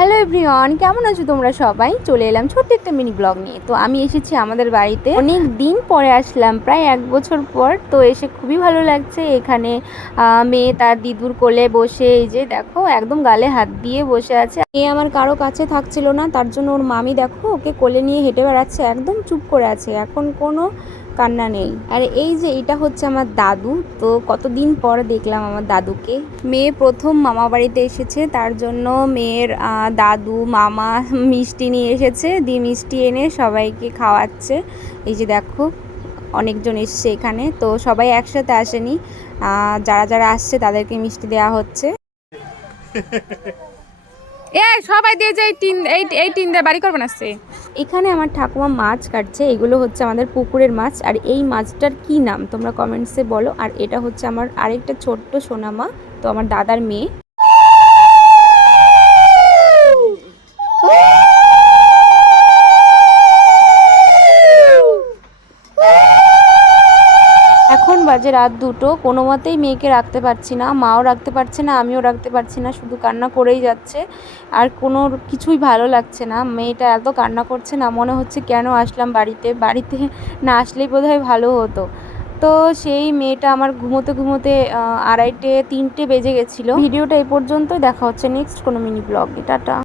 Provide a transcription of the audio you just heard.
Hello everyone, কেমন আছো তোমরা সবাই? চলে এলাম ছোট্ট একটা মিনি ব্লগ নিয়ে। তো আমি এসেছি আমাদের বাড়িতে, অনেক দিন পরে আসলাম, প্রায় 1 বছর পর। তো এসে খুবই ভালো লাগছে। এখানে মেয়ে তার দিদুর কোলে বসে, এই যে দেখো একদম গালে হাত দিয়ে বসে আছে। মেয়ে আমার কারো কাছে থাকছিল না, তার জন্য ওর মামি দেখো ওকে কোলে নিয়ে হেঁটে বেড়াচ্ছে, একদম চুপ করে আছে, এখন কোনো কান্না নেই। আর এই যে এটা হচ্ছে আমার দাদু। তো কতদিন পর দেখলাম আমার দাদুকে। মেয়ে প্রথম মামা বাড়িতে এসেছে, তার জন্য মেয়ের দাদু মামা মিষ্টি নিয়ে এসেছে, দিয়ে মিষ্টি এনে সবাইকে খাওয়াচ্ছে। এই যে দেখো অনেকজন এসছে এখানে, তো সবাই একসাথে আসেনি, যারা যারা আসছে তাদেরকে মিষ্টি দেওয়া হচ্ছে। সবাই দিয়ে যে এই টিন দিয়ে বাড়ি করবেন আসছে। এখানে আমার ঠাকুমা মাছ কাটছে, এগুলো হচ্ছে আমাদের পুকুরের মাছ। আর এই মাছটার কি নাম তোমরা কমেন্টসে বলো। আর এটা হচ্ছে আমার আরেকটা ছোট্ট সোনামা, তো আমার দাদার মেয়ে। এখন বাজে রাত 2টো, কোনো মতেই মেয়েকে রাখতে পারছি না, মাও রাখতে পারছে না, আমিও রাখতে পারছি না, শুধু কান্না করেই যাচ্ছে। আর কোনো কিছুই ভালো লাগছে না, মেয়েটা এত কান্না করছে না, মনে হচ্ছে কেন আসলাম বাড়িতে, বাড়িতে না আসলেই বোধহয় ভালো হতো। তো সেই মেয়েটা আমার ঘুমোতে ঘুমোতে 2:30 3টে বেজে গেছিলো। ভিডিওটা এই পর্যন্তই, দেখা হচ্ছে নেক্সট কোনো মিনি ব্লগে। টাটা।